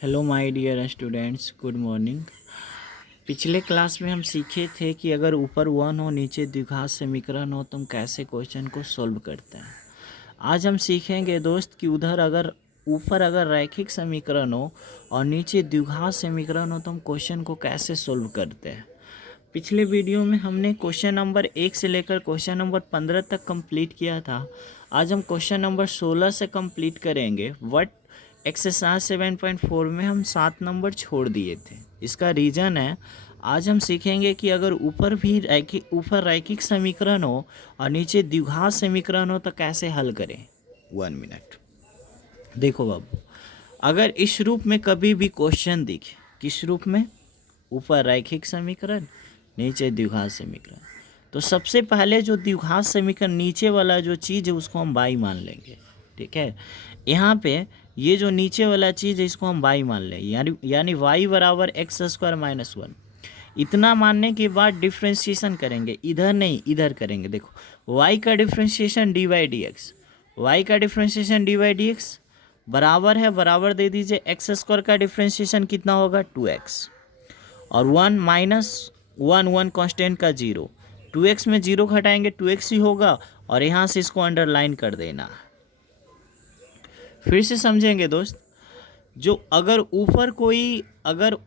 Hello my dear students, good morning. पिछले class में हम सीखे थे कि अगर ऊपर वन हो नीचे द्विघात समीकरण हो तो हम कैसे क्वेश्चन को सॉल्व करते हैं। आज हम सीखेंगे दोस्त कि ऊपर अगर रैखिक समीकरण हो और नीचे द्विघात समीकरण हो तो हम क्वेश्चन को कैसे सॉल्व करते हैं। पिछले वीडियो में हमने क्वेश्चन नंबर 1 से लेकर क्वेश्चन नंबर 15 तक कंप्लीट किया था। आज हम क्वेश्चन नंबर 16 से कंप्लीट करेंगे। एक्सरसाइज 7.4 में हम 7 नंबर छोड़ दिए थे। इसका रीज़न है, आज हम सीखेंगे कि अगर ऊपर रैखिक समीकरण हो और नीचे द्विघात समीकरण हो तो कैसे हल करें। 1 मिनट। देखो बाबू, अगर इस रूप में कभी भी क्वेश्चन दिखे, किस रूप में, ऊपर रैखिक समीकरण नीचे द्विघात समीकरण, तो सबसे पहले जो द्विघात समीकरण नीचे वाला जो चीज़ है उसको हम बाई मान लेंगे। ठीक है, यहाँ पे ये जो नीचे वाला चीज़ है इसको हम बाई मान लें, यानी वाई बराबर x² - 1। इतना मानने के बाद डिफ्रेंशिएशन करेंगे, इधर नहीं इधर करेंगे। देखो, y का डिफ्रेंशिएशन dy/dx, y का डिफ्रेंशिएशन dy/dx बराबर है, बराबर दे दीजिए x² का डिफ्रेंशिएशन कितना होगा 2x, और 1 - 1 कांस्टेंट का 0, 2x में 0 घटाएंगे 2x ही होगा, और यहाँ से इसको अंडरलाइन कर देना। फिर से समझेंगे दोस्त, जो अगर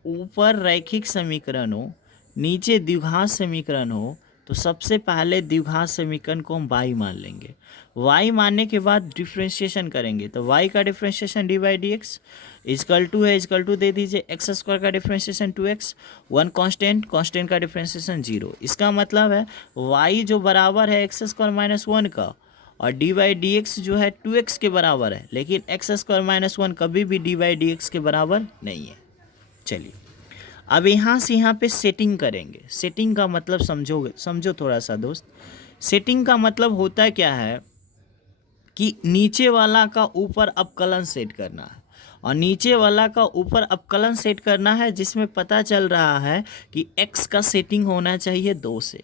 ऊपर रैखिक समीकरण हो नीचे द्विघात समीकरण हो तो सबसे पहले द्विघात समीकरण को हम y मान लेंगे। y मानने के बाद डिफ्रेंशिएशन करेंगे, तो y का डिफ्रेंशिएशन dy/dx इजकल टू दे दीजिए x² का डिफ्रेंशिएशन 2x, 1 कांस्टेंट का डिफ्रेंशिएशन 0। इसका मतलब है y जो बराबर है x² - 1 का, और dy/dx जो है 2x के बराबर है, लेकिन x² - 1 कभी भी dy/dx के बराबर नहीं है। चलिए, अब यहाँ से यहाँ पे सेटिंग करेंगे। सेटिंग का मतलब समझो थोड़ा सा दोस्त। सेटिंग का मतलब होता क्या है कि नीचे वाला का ऊपर अवकलन सेट करना है, और नीचे वाला का ऊपर अवकलन सेट करना है जिसमें पता चल रहा है कि x का सेटिंग होना चाहिए 2 से,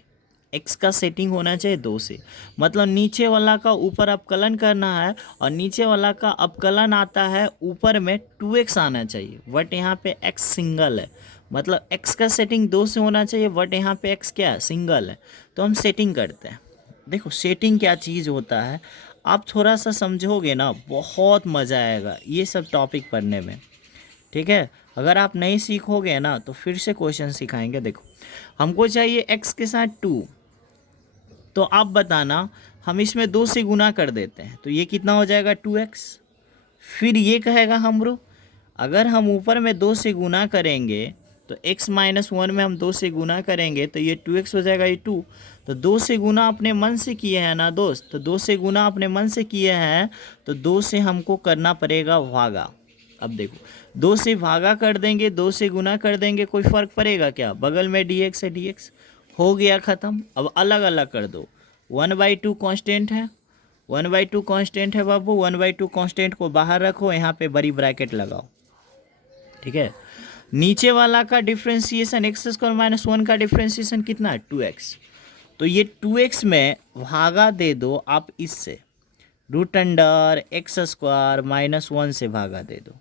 x का सेटिंग होना चाहिए 2 से। मतलब नीचे वाला का ऊपर अवकलन करना है, और नीचे वाला का अवकलन आता है ऊपर में 2x आना चाहिए, बट यहाँ पे x सिंगल है। मतलब x का सेटिंग 2 से होना चाहिए, बट यहाँ पे x क्या है, सिंगल है। तो हम सेटिंग करते हैं। देखो सेटिंग क्या चीज़ होता है, आप थोड़ा सा समझोगे ना बहुत मज़ा आएगा ये सब टॉपिक पढ़ने में। ठीक है, अगर आप नहीं सीखोगे ना तो फिर से क्वेश्चन सिखाएंगे। देखो, हमको चाहिए x के साथ 2, तो आप बताना, हम इसमें 2 से गुना कर देते हैं तो ये कितना हो जाएगा 2x। फिर ये कहेगा हमरो, अगर हम ऊपर में 2 से गुना करेंगे तो x - 1 में हम 2 से गुना करेंगे तो ये 2x हो जाएगा, ये 2। तो 2 से गुना अपने मन से किए हैं ना दोस्त, तो 2 से गुना अपने मन से किए हैं तो 2 से हमको करना पड़ेगा भागा। अब देखो, 2 से भागा कर देंगे, 2 से गुना कर देंगे, कोई फ़र्क पड़ेगा क्या, बगल में dx है, dx हो गया ख़त्म। अब अलग अलग कर दो, 1/2 कांस्टेंट है, 1/2 कांस्टेंट है बाबू, 1/2 कांस्टेंट को बाहर रखो, यहाँ पे बड़ी ब्रैकेट लगाओ। ठीक है, नीचे वाला का डिफ्रेंशिएशन x² - 1 का डिफ्रेंशिएशन कितना है 2x, तो ये 2x में भागा दे दो आप इससे, √x² - 1 से भागा दे दो।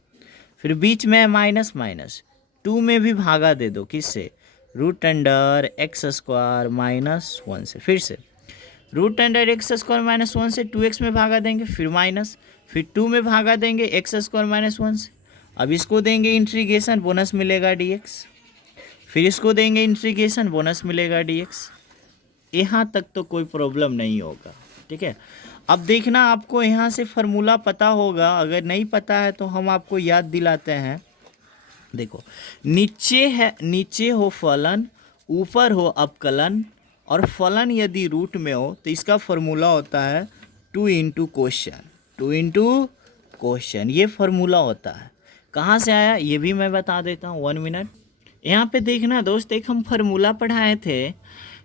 फिर बीच में माइनस माइनस 2 में भी भागा दे दो, किससे, √x² - 1 से। फिर से √x² - 1 से 2x में भागा देंगे, फिर माइनस, फिर 2 में भागा देंगे x² - 1 से। अब इसको देंगे इंटीग्रेशन, बोनस मिलेगा dx, फिर इसको देंगे इंटीग्रेशन, बोनस मिलेगा dx। यहाँ तक तो कोई प्रॉब्लम नहीं होगा। ठीक है, अब देखना आपको यहाँ से फार्मूला पता होगा, अगर नहीं पता है तो हम आपको याद दिलाते हैं। देखो, नीचे हो फलन, ऊपर हो अवकलन, और फलन यदि रूट में हो तो इसका फार्मूला होता है 2 × क्वेश्चन, 2 × क्वेश्चन, ये फार्मूला होता है। कहाँ से आया ये भी मैं बता देता हूँ, 1 मिनट। यहाँ पे देखना दोस्त, एक हम फार्मूला पढ़ाए थे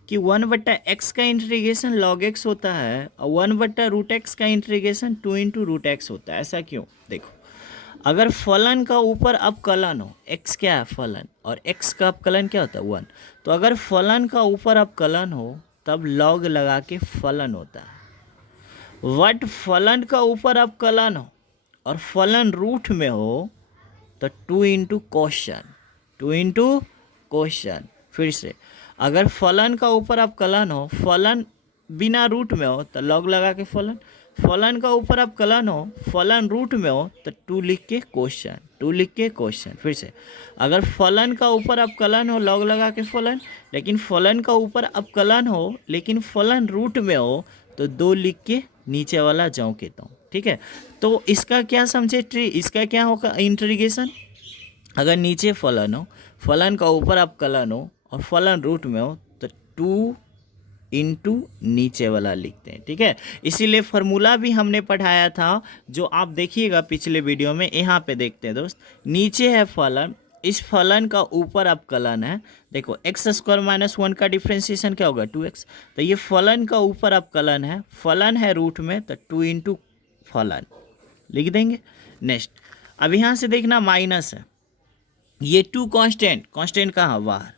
कि 1/x का इंटीग्रेशन log x होता है, और 1/√x का इंटीग्रेशन 2 × √x होता है। ऐसा क्यों, देखो, अगर फलन का ऊपर अवकलन हो, x क्या है फलन, और x का अवकलन क्या होता है 1, तो अगर फलन का ऊपर अवकलन हो तब log लगा के फलन होता है। वट फलन का ऊपर अवकलन हो और फलन रूट में हो तो 2 इंटू क्वेश्चन, 2 इंटू क्वेश्चन। फिर से अगर फलन का ऊपर अवकलन हो, फलन बिना रूट में हो तो लॉग लगा के फलन, फलन का ऊपर अवकलन हो, फलन रूट में हो तो 2 लिख के क्वेश्चन, 2 लिख के क्वेश्चन। फिर से अगर फलन का ऊपर अवकलन हो लॉग लगा के फलन, लेकिन फलन का ऊपर अवकलन हो लेकिन फलन रूट में हो तो 2 लिख के नीचे वाला जाऊँ के तो, ठीक है। तो इसका क्या समझे ट्री, इसका क्या होगा इंटीग्रेशन। अगर नीचे फलन हो, फलन का ऊपर अवकलन हो और फलन रूट में हो तो 2 इंटू नीचे वाला लिखते हैं, ठीक है। इसीलिए फार्मूला भी हमने पढ़ाया था, जो आप देखिएगा पिछले वीडियो में। यहाँ पे देखते हैं दोस्त, नीचे है फलन, इस फलन का ऊपर अवकलन है। देखो एक्स स्क्वायर माइनस 1 का डिफ्रेंशिएशन क्या होगा 2x, तो ये फलन का ऊपर अवकलन है, फलन है रूट में तो 2 इंटू फलन लिख देंगे। नेक्स्ट अब यहाँ से देखना माइनस है, ये 2 कांस्टेंट, कांस्टेंट कहाँ बाहर,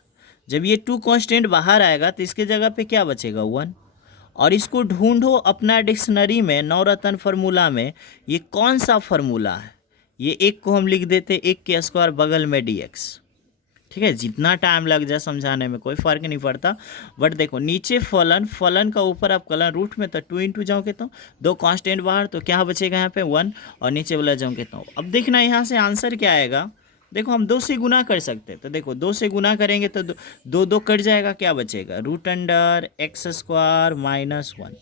जब ये 2 कांस्टेंट बाहर आएगा तो इसके जगह पे क्या बचेगा 1, और इसको ढूंढो अपना डिक्शनरी में नवरत्न फार्मूला में ये कौन सा फार्मूला है। ये एक को हम लिख देते एक के स्क्वायर बगल में dx, ठीक है। जितना टाइम लग जाए समझाने में कोई फ़र्क नहीं पड़ता, बट देखो नीचे फलन, फलन का ऊपर अवकलन रूट में तो 2 इंटू जाओ कहता हूँ, 2 कांस्टेंट बाहर तो क्या बचेगा यहाँ पे 1, और नीचे वाला जाओ कहता हूँ। अब देखना यहाँ से आंसर क्या आएगा। देखो हम 2 से गुना कर सकते हैं, तो देखो 2 से गुना करेंगे तो 2 कट जाएगा, क्या बचेगा root under x square minus 1।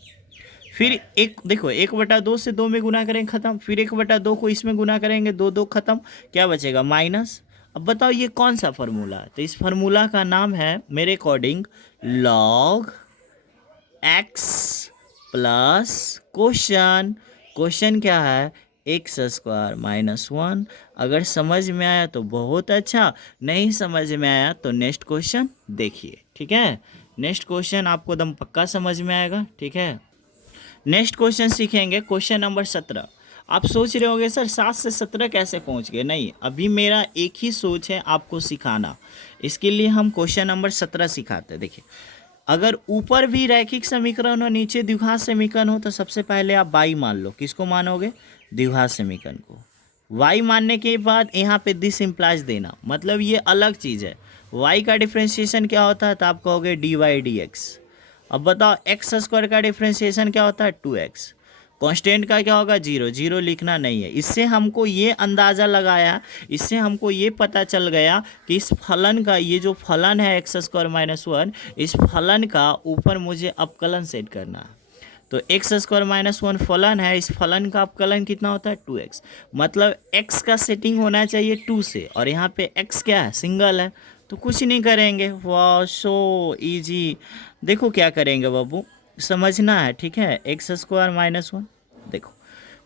फिर एक देखो 1/2 से 2 में गुना करेंगे खत्म, फिर 1/2 को इसमें गुना करेंगे 2 खत्म, क्या बचेगा माइनस। अब बताओ ये कौन सा फार्मूला है, तो इस फार्मूला का नाम है मेरे according log x plus question. Question क्या है एक्स स्क्वायर माइनस 1। अगर समझ में आया तो बहुत अच्छा, नहीं समझ में आया तो नेक्स्ट क्वेश्चन देखिए, ठीक है। नेक्स्ट क्वेश्चन आपको एकदम पक्का समझ में आएगा, ठीक है। नेक्स्ट क्वेश्चन सीखेंगे क्वेश्चन नंबर 17। आप सोच रहे होंगे सर 7 से 17 कैसे पहुंच गए, नहीं अभी मेरा एक ही सोच है आपको सिखाना, इसके लिए हम क्वेश्चन नंबर 17 सिखाते हैं। देखिए अगर ऊपर भी रैखिक समीकरण और नीचे द्विघात समीकरण हो तो सबसे पहले आप y मान लो, किसको मानोगे द्विघात समीकरण को। y मानने के बाद यहाँ पे दिस इम्प्लाइज देना, मतलब ये अलग चीज़ है। y का डिफ्रेंशिएशन क्या होता है तो आप कहोगे dy/dx। अब बताओ एक्स स्क्वायर का डिफ्रेंशिएशन क्या होता है 2x, कांस्टेंट का क्या होगा 0, 0 लिखना नहीं है। इससे हमको ये अंदाज़ा लगाया, इससे हमको ये पता चल गया कि इस फलन का, ये जो फलन है एक्स स्क्वायर माइनस 1, इस फलन का ऊपर मुझे अवकलन सेट करना है। तो एक्स स्क्वायर माइनस 1 फलन है, इस फलन का अवकलन कितना होता है 2x, मतलब x का सेटिंग होना चाहिए 2 से, और यहाँ पे x क्या है सिंगल है, तो कुछ नहीं करेंगे, वाह सो इजी। देखो क्या करेंगे बाबू, समझना है, ठीक है। एक्स स्क्वायर माइनस 1, देखो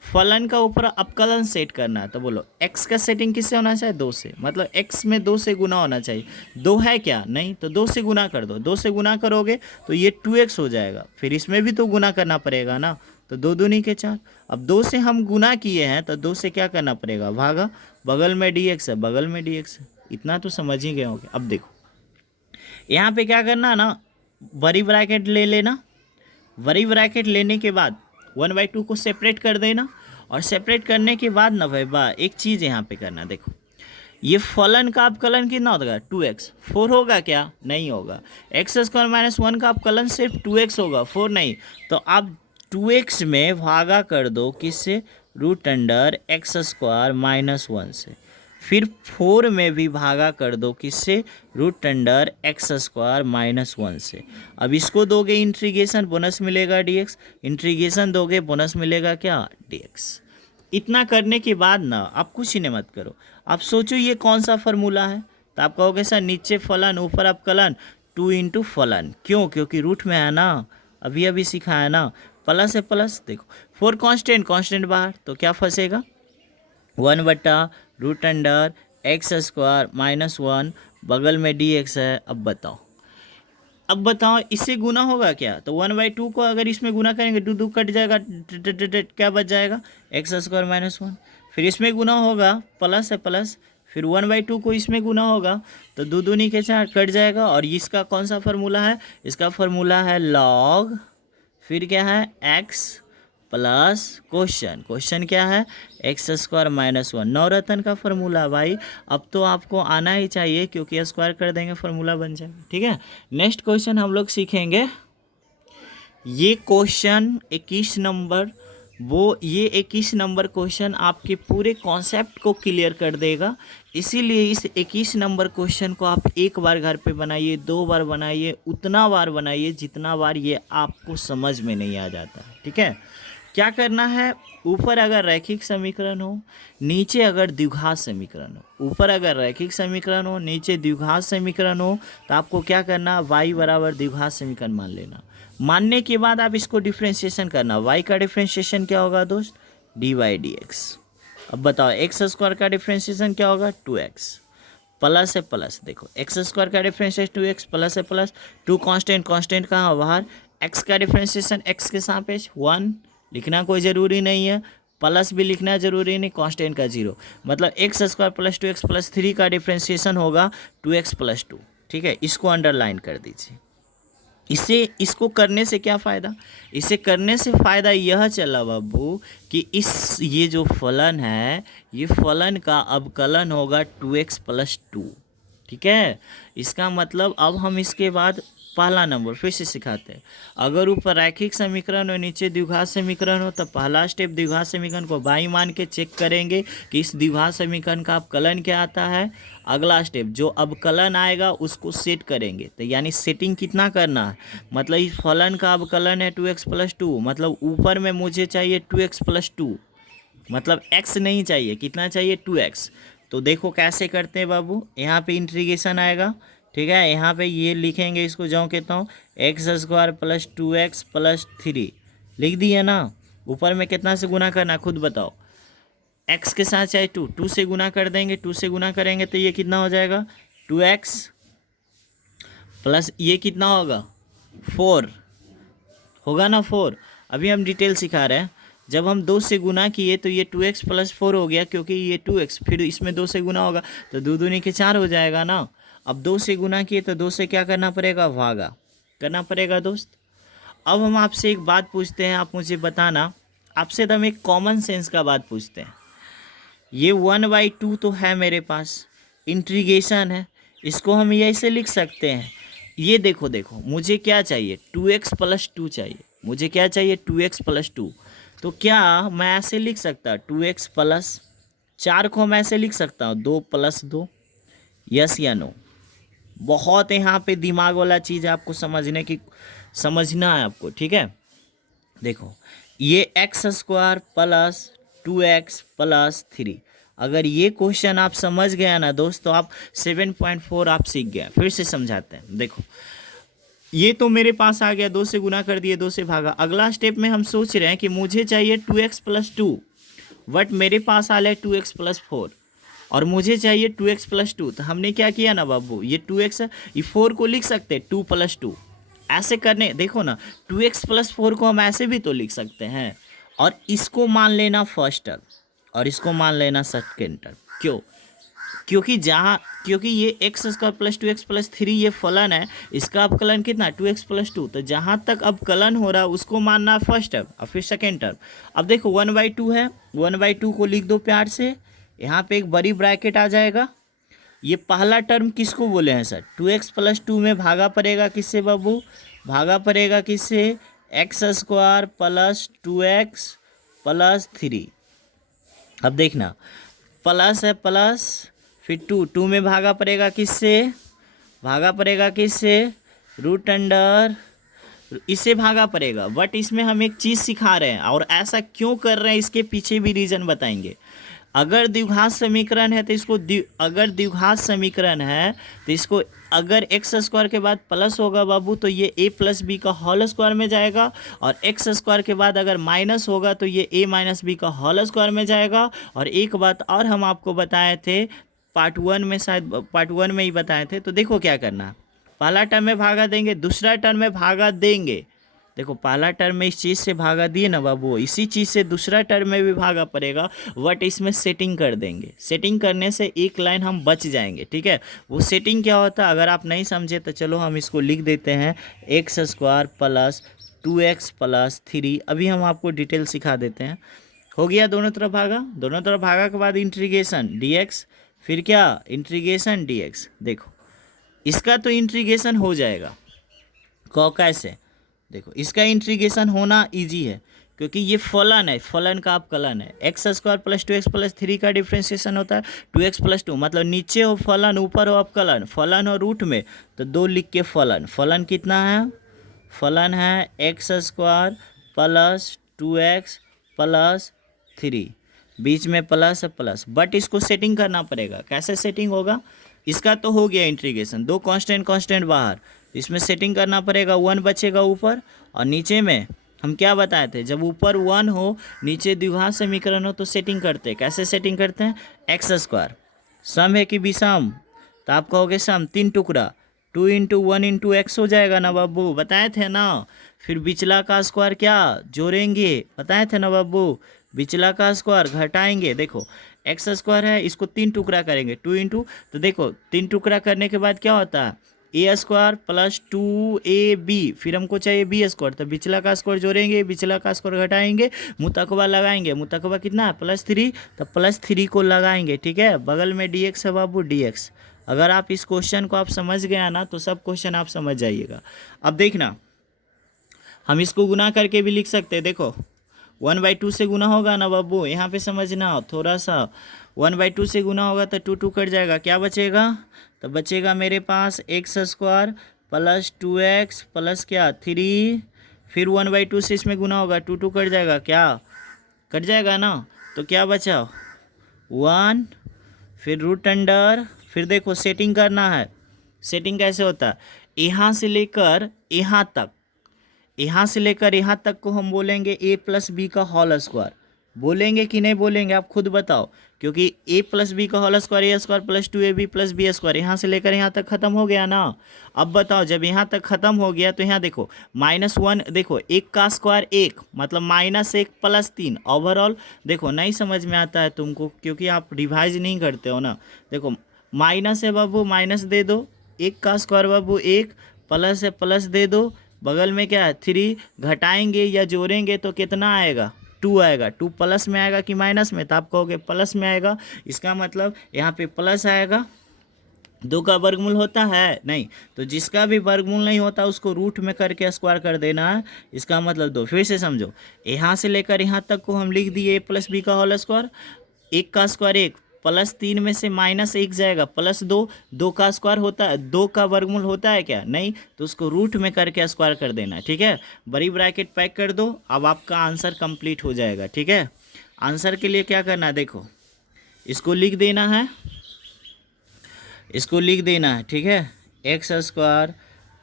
फलन का ऊपर अवकलन सेट करना है, तो बोलो x का सेटिंग किससे होना चाहिए 2 से, मतलब x में 2 से गुना होना चाहिए। 2 है क्या, नहीं, तो 2 से गुना कर दो, 2 से गुना करोगे तो ये 2x हो जाएगा, फिर इसमें भी तो गुना करना पड़ेगा ना, तो 2 दूनी के 4। अब 2 से हम गुना किए हैं तो 2 से क्या करना पड़ेगा भागा, बगल में dx है, बगल में dx है, इतना तो समझ ही गए होंगे। अब देखो यहाँ पे क्या करना ना, बड़ी ब्रैकेट ले लेना, बड़ी ब्रैकेट लेने के बाद 1/2 को सेपरेट कर देना, और सेपरेट करने के बाद ना भाई बा एक चीज़ यहाँ पे करना, देखो ये फलन का अवकलन कितना होगा 2x, 4 होगा क्या, नहीं होगा। एक्स स्क्वायर माइनस 1 का अवकलन सिर्फ 2x होगा, 4 नहीं, तो आप 2x में भागा कर दो किससे, root under x square minus 1 से, फिर 4 में भी भागा कर दो किससे, root under x square minus 1 से। अब इसको दोगे इंटीग्रेशन, बोनस मिलेगा dx, इंटीग्रेशन दोगे बोनस मिलेगा क्या dx। इतना करने के बाद ना आप कुछ नहीं मत करो, आप सोचो ये कौन सा फार्मूला है, तो आप कहोगे सर नीचे फलन ऊपर अवकलन 2 इंटू फलन, क्यों, क्योंकि रूट में है ना, अभी अभी सिखाया ना, प्लस है प्लस। देखो 4 कांस्टेंट, कांस्टेंट बाहर तो क्या फंसेगा 1/, root under x square minus 1, बगल में dx है। अब बताओ इससे गुना होगा क्या, तो 1/2 को अगर इसमें गुना करेंगे 2 कट जाएगा, क्या बच जाएगा एक्स स्क्वायर माइनस 1, फिर इसमें गुना होगा प्लस है प्लस, फिर 1/2 को इसमें गुना होगा तो 2 दूनी के 4 कट जाएगा। और इसका कौन सा फार्मूला है, इसका फार्मूला है लॉग, फिर क्या है x प्लस क्वेश्चन, क्वेश्चन क्या है एक्स स्क्वायर माइनस 1, नवरत्न का फॉर्मूला भाई। अब तो आपको आना ही चाहिए क्योंकि स्क्वायर कर देंगे फॉर्मूला बन जाएगा, ठीक है। नेक्स्ट क्वेश्चन हम लोग सीखेंगे, ये क्वेश्चन 21 नंबर, ये 21 नंबर क्वेश्चन आपके पूरे कॉन्सेप्ट को क्लियर कर देगा। इसीलिए इस 21 नंबर क्वेश्चन को आप एक बार घर पे बनाइए, 2 बार बनाइए, उतना बार बनाइए जितना बार ये आपको समझ में नहीं आ जाता, ठीक है। क्या करना है, ऊपर अगर रैखिक समीकरण हो, नीचे अगर द्विघात समीकरण हो, ऊपर अगर रैखिक समीकरण हो, नीचे द्विघात समीकरण हो, तो आपको क्या करना, y बराबर द्विघात समीकरण मान लेना। मानने के बाद आप इसको डिफ्रेंशिएशन करना। y का डिफ्रेंशिएशन क्या होगा दोस्त, dy dx। अब बताओ एक्स स्क्वायर का डिफ्रेंशिएशन क्या होगा, 2x प्लस है प्लस, देखो एक्स स्क्वायर का डिफ्रेंशिएशन 2x प्लस है प्लस, 2 कांस्टेंट, कांस्टेंट कहाँ बाहर, x का डिफ्रेंशिएशन x के सापेक्ष 1 लिखना कोई ज़रूरी नहीं है, प्लस भी लिखना ज़रूरी नहीं, कांस्टेंट का 0, मतलब x square plus 2x plus 3 का डिफ्रेंशिएशन होगा 2x प्लस 2, ठीक है। इसको अंडरलाइन कर दीजिए। इसको करने से क्या फ़ायदा, इसे करने से फ़ायदा यह चला बाबू कि ये जो फलन है, ये फलन का अवकलन होगा 2x प्लस 2, ठीक है। इसका मतलब अब हम इसके बाद पहला नंबर फिर से सिखाते हैं। अगर ऊपर रैखिक समीकरण और नीचे द्विघात समीकरण हो तो पहला स्टेप द्विघात समीकरण को बाई मान के चेक करेंगे कि इस द्विघात समीकरण का अवकलन क्या आता है। अगला स्टेप जो अवकलन आएगा उसको सेट करेंगे, तो यानी सेटिंग कितना करना है, मतलब इस फलन का अवकलन है 2x प्लस 2, मतलब ऊपर में मुझे चाहिए 2x प्लस 2, मतलब x नहीं चाहिए, कितना चाहिए 2x। तो देखो कैसे करते हैं बाबू, यहाँ पे इंटीग्रेशन आएगा, ठीक है। यहाँ पे ये लिखेंगे, इसको जो कहता हूँ x square plus 2x plus 3 लिख दिया ना। ऊपर में कितना से गुना करना खुद बताओ, x के साथ चाहे 2 से गुना कर देंगे, 2 से गुना करेंगे तो ये कितना हो जाएगा 2x प्लस ये कितना होगा 4 होगा ना 4। अभी हम डिटेल सिखा रहे हैं, जब हम 2 से गुना किए तो ये 2x प्लस 4 हो गया, क्योंकि ये 2x फिर इसमें 2 से गुना होगा तो 2 दूनी के 4 हो जाएगा ना। अब 2 से गुना किए तो 2 से क्या करना पड़ेगा, भागा करना पड़ेगा दोस्त। अब हम आपसे एक बात पूछते हैं, आप मुझे बताना, आपसे तो हम एक कॉमन सेंस का बात पूछते हैं। ये 1/2 तो है मेरे पास, इंटीग्रेशन है, इसको हम ऐसे लिख सकते हैं। ये देखो मुझे क्या चाहिए 2x प्लस 2 चाहिए, मुझे क्या चाहिए 2x प्लस 2। तो क्या मैं ऐसे लिख सकता 2x प्लस 4 को हम ऐसे लिख सकता हूँ 2 प्लस 2, यस या नो। बहुत यहाँ पे दिमाग वाला चीज़ आपको समझना है आपको, ठीक है। देखो ये x square plus 2x plus 3, अगर ये क्वेश्चन आप समझ गया ना दोस्त तो आप 7.4 आप सीख गया। फिर से समझाते हैं, देखो ये तो मेरे पास आ गया, 2 से गुना कर दिए, 2 से भागा। अगला स्टेप में हम सोच रहे हैं कि मुझे चाहिए 2x प्लस 2, बट मेरे पास आ रहा है 2x प्लस 4 और मुझे चाहिए 2x प्लस 2। तो हमने क्या किया ना बाबू, ये 2x ये 4 को लिख सकते हैं 2 प्लस 2, ऐसे करने देखो ना 2x प्लस 4 को हम ऐसे भी तो लिख सकते हैं, और इसको मान लेना फर्स्ट टर्म और इसको मान लेना सेकेंड टर्म। क्यों, क्योंकि ये x square plus 2x plus 3 ये फलन है, इसका अवकलन कितना 2x प्लस 2, तो जहाँ तक अवकलन हो रहा है उसको मानना फर्स्ट टर्म और फिर सेकेंड टर्म। अब देखो 1/2 है, 1/2 को लिख दो प्यार से, यहाँ पे एक बड़ी ब्रैकेट आ जाएगा। ये पहला टर्म किसको बोले हैं सर, 2x प्लस 2 में भागा पड़ेगा किससे बाबू, भागा पड़ेगा किससे, x square plus 2x plus 3। अब देखना प्लस है प्लस फिर 2 में भागा पड़ेगा किससे, भागा पड़ेगा किससे, रूट अंडर, इससे भागा पड़ेगा। बट इसमें हम एक चीज़ सिखा रहे हैं और ऐसा क्यों कर रहे हैं इसके पीछे भी रीज़न बताएंगे। अगर द्विघात समीकरण है तो इसको अगर द्विघात समीकरण है तो इसको अगर एक्स स्क्वायर के बाद प्लस होगा बाबू तो ये a प्लस बी का होल स्क्वायर में जाएगा, और एक्स स्क्वायर के बाद अगर माइनस होगा तो ये a माइनस बी का होल स्क्वायर में जाएगा। और एक बात और हम आपको बताए थे पार्ट 1 में, शायद पार्ट 1 में ही बताए थे। तो देखो क्या करना, पहला टर्म में भागा देंगे, दूसरा टर्म में भागा देंगे। देखो पहला टर्म में इस चीज़ से भागा दिए ना बाबू, इसी चीज़ से दूसरा टर्म में भी भागा पड़ेगा, बट इसमें सेटिंग कर देंगे। सेटिंग करने से एक लाइन हम बच जाएंगे, ठीक है। वो सेटिंग क्या होता है अगर आप नहीं समझे तो चलो हम इसको लिख देते हैं, x square plus 2x plus 3। अभी हम आपको डिटेल सिखा देते हैं। हो गया, दोनों तरफ भागा, दोनों तरफ भागा के बाद इंटीग्रेशन dx, फिर क्या इंटीग्रेशन dx। देखो इसका तो इंटीग्रेशन हो जाएगा, कैसे? देखो इसका इंटीग्रेशन होना इजी है, क्योंकि ये फलन है, फलन का अपकलन है। X square plus 2x plus 3 का डिफ्रेंसिएशन होता है 2x प्लस 2, मतलब नीचे हो फलन, ऊपर हो अपकलन, फलन हो रूट में, तो 2 लिख के फलन। फलन कितना है? फलन है x square plus 2x plus 3, बीच में प्लस है प्लस, बट इसको सेटिंग करना पड़ेगा। कैसे सेटिंग होगा? इसका तो हो गया इंटीग्रेशन, दो कांस्टेंट कांस्टेंट बाहर, इसमें सेटिंग करना पड़ेगा। 1 बचेगा ऊपर, और नीचे में हम क्या बताए थे, जब ऊपर 1 हो नीचे द्विघात समीकरण हो तो सेटिंग करते हैं। कैसे सेटिंग करते हैं? एक्स स्क्वायर सम है कि विषम, तो आप कहोगे सम, 3 टुकड़ा, 2 इंटू 1 इंटू एक्स हो जाएगा ना बाबू, बताए थे ना। फिर बिचला का स्क्वायर क्या जोड़ेंगे, बताए थे ना बाबू, बिचला का स्क्वायर घटाएंगे। देखो एक्स स्क्वायर है, इसको 3 टुकड़ा करेंगे, 2 इंटू, तो देखो 3 टुकड़ा करने के बाद क्या होता है, ए स्क्वायर प्लस 2ab, फिर हमको चाहिए बी स्क्वायर, तो बिचला का स्क्वायर जोड़ेंगे, बिचला का स्क्वायर घटाएंगे, मुतकबा लगाएंगे, मुतकबा कितना है +3, तो +3 को लगाएंगे। ठीक है, बगल में dx है बाबू, dx। अगर आप इस क्वेश्चन को आप समझ गया ना तो सब क्वेश्चन आप समझ जाइएगा। अब देखना, हम इसको गुना करके भी लिख सकते हैं। देखो 1/2 से गुना होगा ना बाबू, यहाँ पे समझना थोड़ा सा, 1/2 से गुना होगा तो 2 2 कट जाएगा, क्या बचेगा? तो बचेगा मेरे पास x square plus 2x plus क्या 3, फिर 1/2 से इसमें गुना होगा, 2 2 कट जाएगा, क्या कट जाएगा ना, तो क्या बचा 1, फिर रूट अंडर, फिर देखो सेटिंग करना है। सेटिंग कैसे होता है? यहाँ से लेकर यहाँ तक, यहाँ से लेकर यहाँ तक को हम बोलेंगे a प्लस बी का होल स्क्वायर, बोलेंगे कि नहीं बोलेंगे आप खुद बताओ, क्योंकि a प्लस बी का whole square a square plus 2ab plus b square, यहाँ से लेकर यहाँ तक खत्म हो गया ना। अब बताओ जब यहाँ तक खत्म हो गया तो यहाँ देखो -1, देखो 1 का स्क्वायर 1, मतलब -1 प्लस 3 ओवरऑल। देखो नहीं समझ में आता है तुमको, क्योंकि आप रिवाइज नहीं करते हो ना। देखो माइनस है बाबू, माइनस दे दो, 1 का स्क्वायर बाबू 1, प्लस है प्लस दे दो, बगल में क्या है 3, घटाएंगे या जोड़ेंगे तो कितना आएगा 2 आएगा। 2 प्लस में आएगा कि माइनस में, तो आप कहोगे प्लस में आएगा, इसका मतलब यहाँ पे प्लस आएगा। 2 का वर्गमूल होता है नहीं, तो जिसका भी वर्गमूल नहीं होता उसको रूट में करके स्क्वायर कर देना है, इसका मतलब 2। फिर से समझो, यहाँ से लेकर यहाँ तक को हम लिख दिए a प्लस बी का होल स्क्वायर, 1 का स्क्वायर 1, +3 में से -1 जाएगा, +2, 2 का स्क्वायर होता है, 2 का वर्गमूल होता है क्या? नहीं, तो उसको रूट में करके स्क्वायर कर देना। ठीक है, बड़ी ब्रैकेट पैक कर दो, अब आपका आंसर कंप्लीट हो जाएगा। ठीक है, आंसर के लिए क्या करना है, देखो इसको लिख देना है, इसको लिख देना है। ठीक है, x square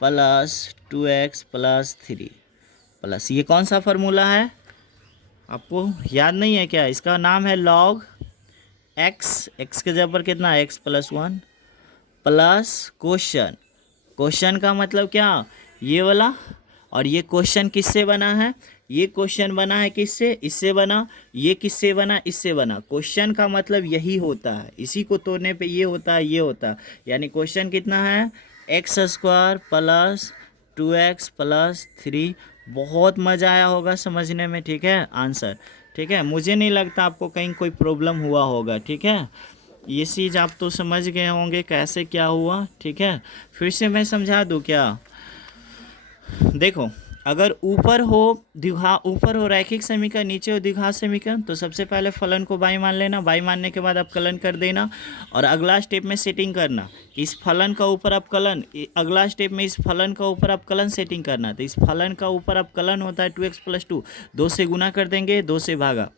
plus 2x plus 3 plus, ये कौन सा फार्मूला है आपको याद नहीं है क्या? इसका नाम है लॉग एक्स, एक्स के जगह पर कितना है x plus 1 plus question, question का मतलब क्या ये वाला, और ये क्वेश्चन किससे बना है? ये क्वेश्चन बना है किससे? इससे बना। ये किससे बना? इससे बना। क्वेश्चन का मतलब यही होता है, इसी को तोड़ने पे ये होता है, ये होता है, यानी क्वेश्चन कितना है x square plus 2x plus 3। बहुत मज़ा आया होगा समझने में। ठीक है, आंसर ठीक है, मुझे नहीं लगता आपको कहीं कोई प्रॉब्लम हुआ होगा। ठीक है, ये चीज़ आप तो समझ गए होंगे कैसे क्या हुआ। ठीक है, फिर से मैं समझा दूँ क्या? देखो अगर ऊपर हो रैखिक समीकरण, नीचे हो द्विघात समीकरण, तो सबसे पहले फलन को बाई मान लेना, बाई मानने के बाद अपकलन कर देना, और अगला स्टेप में सेटिंग करना कि इस फलन का ऊपर अपकलन, अगला स्टेप में इस फलन का ऊपर अपकलन सेटिंग करना। तो इस फलन का ऊपर अपकलन होता है 2x प्लस 2, 2 से गुना कर देंगे, 2 से भागा,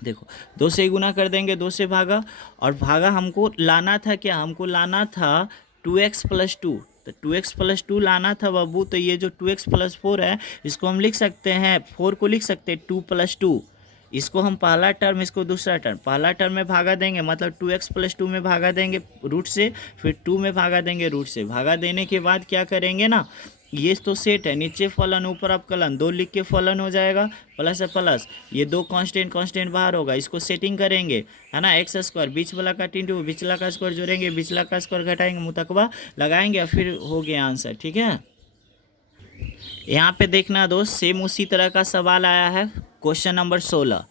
देखो 2 से गुना कर देंगे, 2 से भागा, और भागा हमको लाना था क्या? हमको लाना था 2x प्लस 2, तो 2x प्लस 2 लाना था बाबू। तो ये जो 2x प्लस 4 है इसको हम लिख सकते हैं, 4 को लिख सकते हैं 2 प्लस 2, इसको हम पहला टर्म, इसको दूसरा टर्म, पहला टर्म में भागा देंगे, मतलब 2x प्लस 2 में भागा देंगे रूट से, फिर 2 में भागा देंगे रूट से। भागा देने के बाद क्या करेंगे ना, ये तो सेट है, नीचे फलन ऊपर अपकलन, 2 लिख के फलन हो जाएगा, प्लस है प्लस, ये 2 कांस्टेंट बाहर होगा, इसको सेटिंग करेंगे है ना, एक्स स्क्वायर बीच वाला का इंटू बिचला का स्क्वायर जोड़ेंगे, बिचला का स्क्वायर घटाएंगे, मुतकबा लगाएंगे, और फिर हो गया आंसर। ठीक है, यहाँ पे देखना दोस्त, सेम उसी तरह का सवाल आया है। क्वेश्चन नंबर 16,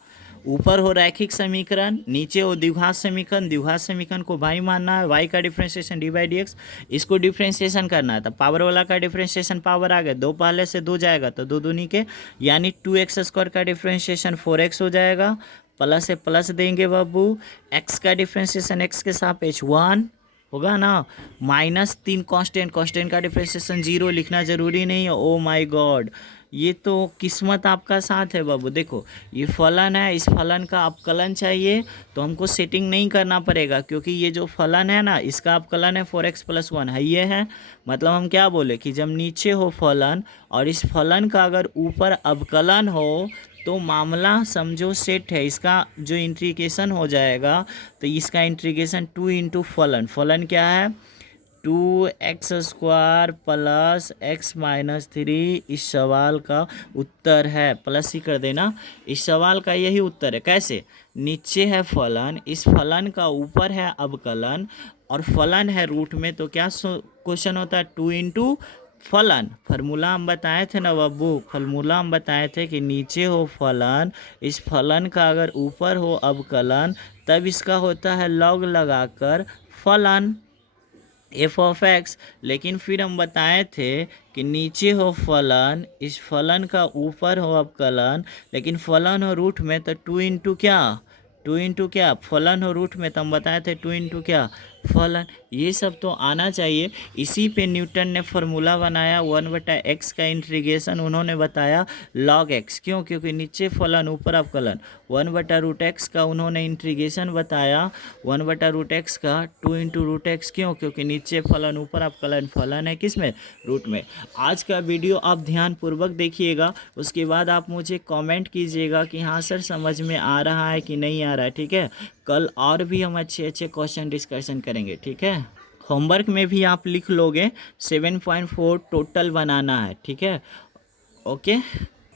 ऊपर हो रैखिक समीकरण, नीचे हो द्विघात समीकरण। द्विघात समीकरण को y मानना है, y का डिफ्रेंशिएशन dy/dx, इसको डिफ्रेंशिएशन करना है। तो पावर वाला का डिफ्रेंशिएशन पावर आ गया, दो पहले से दो जाएगा तो दो दूनी के, यानी 2x² का डिफ्रेंशिएशन 4x हो जाएगा। प्लस से प्लस देंगे बाबू, x का डिफ्रेंशिएशन x के सापेक्ष 1 होगा ना, माइनस 3 कांस्टेंट, कांस्टेंट का डिफरेंशिएशन 0 लिखना जरूरी नहीं है। ओ माय गॉड, ये तो किस्मत आपका साथ है बाबू। देखो ये फलन है, इस फलन का अवकलन चाहिए तो हमको सेटिंग नहीं करना पड़ेगा, क्योंकि ये जो फलन है ना इसका अवकलन है 4x+1 है, ये है। मतलब हम क्या बोले कि जब नीचे हो फलन और इस फलन का अगर ऊपर अवकलन हो तो मामला समझो सेट है। इसका जो इंटीग्रेशन हो जाएगा तो इसका इंटीग्रेशन 2 इंटू फलन, फलन क्या है 2x² प्लस x-3, इस सवाल का उत्तर है। प्लस ही कर देना, इस सवाल का यही उत्तर है। कैसे, नीचे है फलन, इस फलन का ऊपर है अवकलन और फलन है रूट में, तो क्या क्वेश्चन होता है 2 इंटू फलन। फार्मूला हम बताए थे ना बाबू, फार्मूला हम बताए थे कि नीचे हो फलन, इस फलन का अगर ऊपर हो अवकलन, तब इसका होता है लॉग लगाकर फलन f(x). लेकिन फिर हम बताए थे कि नीचे हो फलन, इस फलन का ऊपर हो अवकलन, लेकिन फलन हो रूट में तो 2 इंटू क्या, 2 इंटू क्या, फलन हो रूट में तो हम बताए थे 2 इंटू क्या, फलन। ये सब तो आना चाहिए। इसी पे न्यूटन ने फार्मूला बनाया 1/x का इंटीग्रेशन उन्होंने बताया log x। क्यों, क्योंकि नीचे फलन ऊपर अवकलन। 1/√x का उन्होंने इंटीग्रेशन बताया 1/√x का 2 इंटू √x। क्यों, क्योंकि नीचे फलन ऊपर अवकलन, फलन है किस में, रूट में। आज का वीडियो आप ध्यानपूर्वक देखिएगा, उसके बाद आप मुझे कमेंट कीजिएगा कि हाँ सर समझ में आ रहा है कि नहीं आ रहा है। ठीक है, कल और भी हम अच्छे अच्छे क्वेश्चन डिस्कशन करेंगे। ठीक है, होमवर्क में भी आप लिख लोगे 7.4 टोटल बनाना है। ठीक है, ओके।